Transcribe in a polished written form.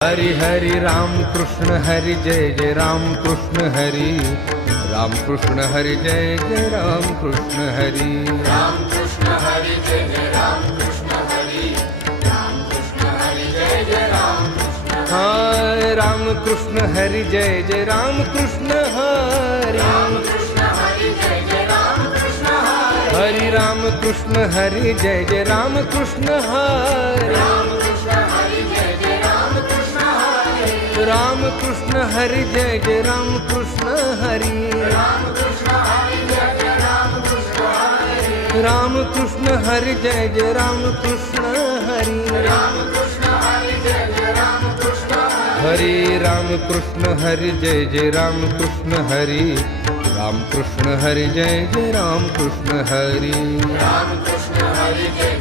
हरि हरि राम कृष्ण हरि जय जय राम कृष्ण हरि राम कृष्ण हरि जय जय राम कृष्ण हरि राम कृष्ण हरि जय जय राम कृष्ण हरि राम कृष्ण हरि जय जय राम कृष्ण हाय राम कृष्ण हरि जय जय राम कृष्ण हरि राम कृष्ण हरि जय जय राम कृष्ण हरि हरि राम कृष्ण हरि जय जय राम कृष्ण हरि राम कृष्ण हरि जय जय राम कृष्ण हरि राम कृष्ण हरि जय जय राम कृष्ण हरि राम कृष्ण हरि जय जय राम कृष्ण हरि राम कृष्ण हरि जय जय राम कृष्ण हरि राम कृष्ण हरि जय जय राम कृष्ण हरि राम कृष्ण हरि जय जय राम कृष्ण हरि राम कृष्ण हरि जय जय राम कृष्ण हरि राम कृष्ण हरि जय